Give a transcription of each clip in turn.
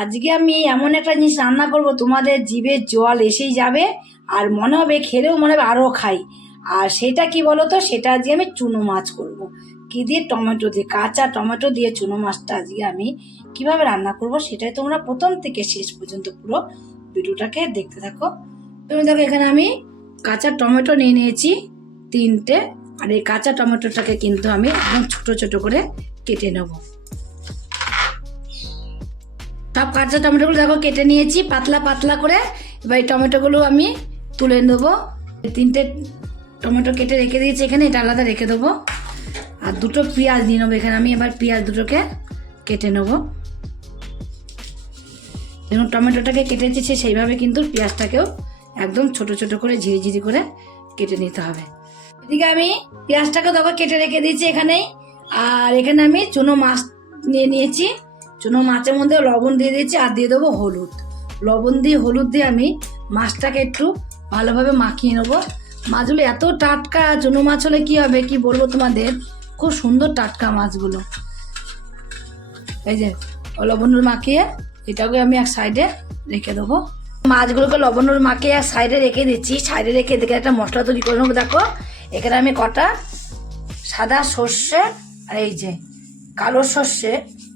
আজকে আমি এমন একটা জিনিস রান্না করব, তোমাদের জিভে জল এসেই যাবে আর মনে হবে, খেলেও মনে হবে আরও খাই। আর সেটা কি বলো তো, সেটা আজকে আমি চুনো মাছ করব। কি দিয়ে? টমেটো দিয়ে, কাঁচা টমেটো দিয়ে চুনো মাছটা আজকে আমি কিভাবে রান্না করব সেটাই তোমরা প্রথম থেকে শেষ পর্যন্ত পুরো ভিডিওটাকে দেখতে থাকো। তুমি দেখো, এখানে আমি কাঁচা টমেটো নিয়ে নিয়েছি 3টে। আর এই কাঁচা টমেটোটাকে কিন্তু আমি একদম ছোট ছোট করে কেটে নেবো। সব কাঁচা টমেটোগুলো দেখো কেটে নিয়েছি পাতলা পাতলা করে। এবার এই টমেটোগুলো আমি তুলে নেবো। 3টে টমেটো কেটে রেখে দিয়েছি এখানে, এটা আলাদা রেখে দেবো। আর 2টো পেঁয়াজ নিয়ে নেবো এখানে আমি। এবার পেঁয়াজ দুটোকে কেটে নেবো। যেমন টমেটোটাকে কেটেছি সেইভাবে কিন্তু পেঁয়াজটাকেও একদম ছোট ছোট করে ঝিরি করে কেটে নিতে হবে। এদিকে আমি পেঁয়াজটাকে দেখো কেটে রেখে দিয়েছি এখানেই। আর এখানে আমি চুনো মাছ নিয়ে নিয়েছি। চুনো মাছের মধ্যে লবণ দিয়ে দিয়েছি আর দিয়ে দেবো হলুদ। লবণ দিয়ে হলুদ দিয়ে আমি মাছটাকে একটু ভালোভাবে মাখিয়ে নেবো। মাছগুলো এত টাটকা, চুনো মাছ হলে কি হবে কি বলবো তোমাদের, খুব সুন্দর টাটকা মাছগুলো। এই যে লবণ মাখিয়ে এটাকে আমি এক সাইডে রেখে দেবো। মাছগুলোকে লবণ মাখিয়ে এক সাইডে রেখে দিচ্ছি। সাইডে রেখে দেখে একটা মশলা তৈরি করে নেবো। দেখো এখানে আমি কটা সাদা সর্ষে আর এই যে কালো সর্ষে,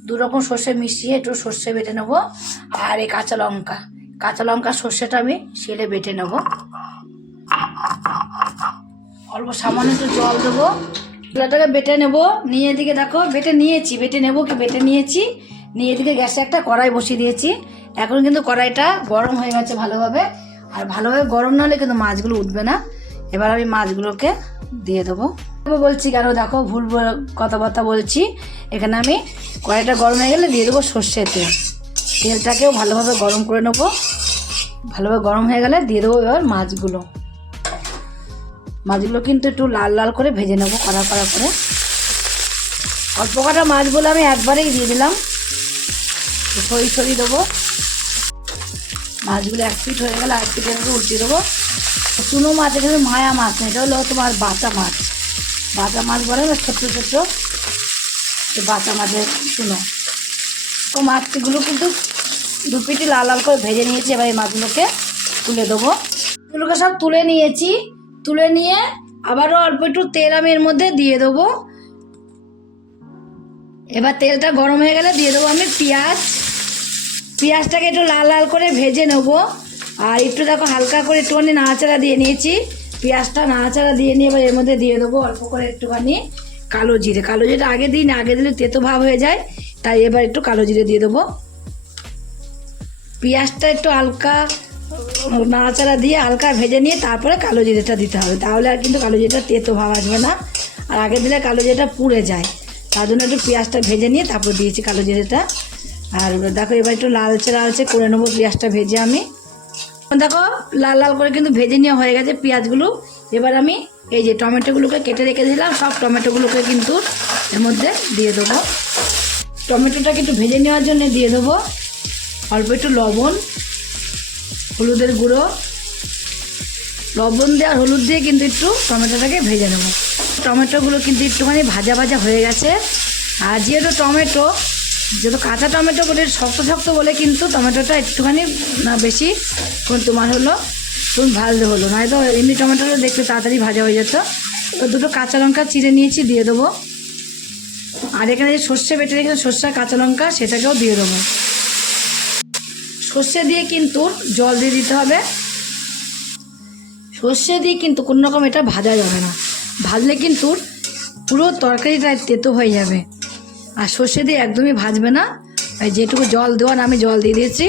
2 রকম সর্ষে মিশিয়ে একটু সর্ষে বেটে নেবো। আর এই কাঁচা লঙ্কা সর্ষেটা আমি শিলে বেটে নেবো। অল্প সামান্য একটু জল দেবো, মশলাটাকে বেটে নেবো। নিয়ে এদিকে দেখো বেটে নিয়েছি। নিয়ে এদিকে গ্যাসে একটা কড়াই বসিয়ে দিয়েছি। এখন কিন্তু কড়াইটা গরম হয়ে গেছে ভালোভাবে। আর ভালোভাবে গরম না হলে কিন্তু মাছগুলো উঠবে না। এবার আমি মাছগুলোকে দিয়ে দেবো। বলছি কেন, দেখো ভুল কথাবার্তা বলছি। এখানে আমি কড়াইটা গরম হয়ে গেলে দিয়ে দেবো সর্ষের তেল। তেলটাকেও ভালোভাবে গরম করে নেবো। ভালোভাবে গরম হয়ে গেলে দিয়ে দেবো এবার মাছগুলো কিন্তু একটু লাল লাল করে ভেজে নেবো, কড়া করে। অল্প কটা মাছগুলো আমি একবারেই দিয়ে দিলাম। সরি দেবো। মাছগুলো 1 পিঠ হয়ে গেলে 1 পিঠের উপরে উল্টে দেবো। চুনো মাছ এখানে মায়া মাছ না, এটা হলো তোমার বাটা মাছ বলে না, ছোট্ট বাটা মাছের চুনো। তো মাছগুলো কিন্তু 2 পিঠে লাল লাল করে ভেজে নিয়েছি। এবার এই মাছগুলোকে তুলে দেবো। এগুলোকে সব তুলে নিয়েছি। তুলে নিয়ে আবারও অল্প একটু তেল আমি এর মধ্যে দিয়ে দেবো। এবার তেলটা গরম হয়ে গেলে দিয়ে দেবো আমি পেঁয়াজটাকে একটু লাল লাল করে ভেজে নেবো। আর একটু দেখো হালকা করে একটুখানি নাড়াচাড়া দিয়ে নিয়েছি। পেঁয়াজটা নাড়াচাড়া দিয়ে নিয়ে এবার এর মধ্যে দিয়ে দেবো অল্প করে একটুখানি কালো জিরে। আগে দিই না, আগে দিলে তেতো ভাব হয়ে যায়, তাই এবার একটু কালো জিরে দিয়ে দেবো। পেঁয়াজটা একটু হালকা নাড়াচাড়া দিয়ে হালকা ভেজে নিয়ে তারপরে কালো জিরেটা দিতে হবে, তাহলে আর কিন্তু কালো জিরেটা তেতো ভাব আসবে না। আর আগে দিলে কালো জিরেটা পুড়ে যায়, তার জন্য একটু পেঁয়াজটা ভেজে নিয়ে তারপর দিয়েছি কালো জিরেটা। আর দেখো এবার একটু লালচে করে নেবো পেঁয়াজটা ভেজে আমি। দেখো লাল লাল করে কিন্তু ভেজে নেওয়া হয়ে গেছে পেঁয়াজগুলো। এবার আমি এই যে টমেটোগুলোকে কেটে রেখে দিলাম, সব টমেটোগুলোকে কিন্তু এর মধ্যে দিয়ে দেবো। টমেটোটাকে একটু ভেজে নেওয়ার জন্য দিয়ে দেবো অল্প একটু লবণ, হলুদের গুঁড়ো। লবণ দিয়ে আর হলুদ দিয়ে কিন্তু একটু টমেটোটাকে ভেজে নেবো। টমেটোগুলো কিন্তু একটুখানি ভাজা হয়ে গেছে। আর যেহেতু কাঁচা টমেটো বলে শক্ত বলে কিন্তু টমেটোটা একটুখানি না বেশি তোমার তুমি ভাজতে হলো, নয়তো এমনি টমেটোটা দেখতে তাড়াতাড়ি ভাজা হয়ে যেত। তো 2টো কাঁচা লঙ্কা চিড়ে নিয়েছি, দিয়ে দেবো। আর এখানে যে সর্ষে বেটে রেখেছে, সর্ষে কাঁচা লঙ্কা, সেটাকেও দিয়ে দেবো। সর্ষে দিয়ে কিন্তু জল দিয়ে দিতে হবে। সর্ষে দিয়ে কিন্তু কোনো রকম এটা ভাজা যাবে না, ভাজলে কিন্তু পুরো তরকারিটা তেতো হয়ে যাবে। আর সর্ষে দিয়ে একদমই ভাজবে না। যেটুকু জল দেওয়ার আমি জল দিয়ে দিয়েছি,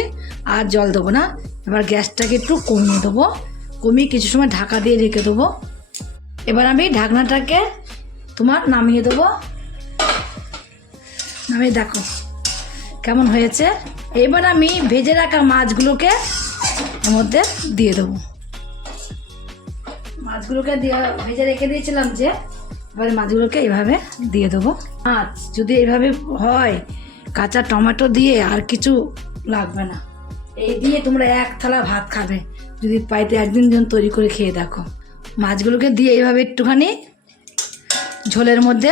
আর জল দেবো না। এবার গ্যাসটাকে একটু কমিয়ে দেবো, কমিয়ে কিছু সময় ঢাকা দিয়ে রেখে দেবো। এবার আমি ঢাকনাটাকে নামিয়ে দেবো। নামিয়ে দেখো কেমন হয়েছে। এবার আমি ভেজে রাখা মাছগুলোকে এর মধ্যে দিয়ে দেবো। মাছগুলোকে ভেজে রেখে দিয়েছিলাম যে, এবারে মাছগুলোকে এইভাবে দিয়ে দেবো। মাছ যদি এইভাবে হয়, কাঁচা টমেটো দিয়ে আর কিছু লাগবে না, এই দিয়ে তোমরা 1 থালা ভাত খাবে যদি পাইতে। একদিন তৈরি করে খেয়ে দেখো। মাছগুলোকে দিয়ে এইভাবে একটুখানি ঝোলের মধ্যে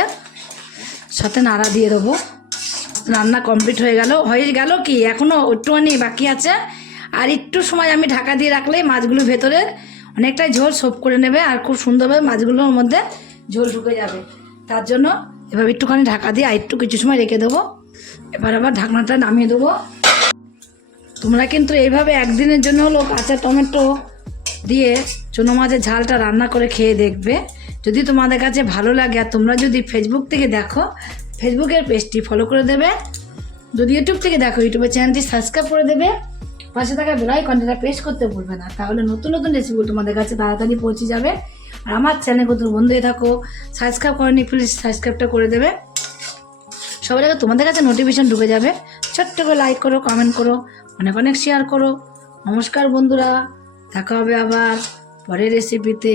সাথে নাড়া দিয়ে দেবো। রান্না কমপ্লিট হয়ে গেল কি এখনও একটুখানি বাকি আছে। আর একটু সময় আমি ঢাকা দিয়ে রাখলেই মাছগুলো ভেতরে অনেকটাই ঝোল সোপ করে নেবে আর খুব সুন্দরভাবে মাছগুলোর মধ্যে ঝোল ঢুকে যাবে। তার জন্য এভাবে একটুখানি ঢাকা দিয়ে আর একটু কিছু সময় রেখে দেবো। এবার আবার ঢাকনাটা নামিয়ে দেবো। তোমরা কিন্তু এইভাবে একদিনের জন্য হলো কাঁচা টমেটো দিয়ে চুনো মাছের ঝালটা রান্না করে খেয়ে দেখবে। যদি তোমাদের কাছে ভালো লাগে আর তোমরা যদি ফেসবুক থেকে দেখো ফেসবুকের পেজটি ফলো করে দেবে, যদি ইউটিউব থেকে দেখো ইউটিউবের চ্যানেলটি সাবস্ক্রাইব করে দেবে, পাশে থাকা বেল আইকনটা প্রেস করতে ভুলবে না, তাহলে নতুন নতুন রেসিপিগুলো তোমাদের কাছে তাড়াতাড়ি পৌঁছে যাবে। আর আমার চ্যানেল কত বন্ধু হয়ে থাকো, সাবস্ক্রাইব করেনি প্লিজ সাবস্ক্রাইবটা করে দেবে, সবার আগে তোমাদের কাছে নোটিফিকেশন ঢুকে যাবে। ছোট্ট করে লাইক করো, কমেন্ট করো, অনেক অনেক শেয়ার করো। নমস্কার বন্ধুরা, দেখা হবে আবার পরের রেসিপিতে।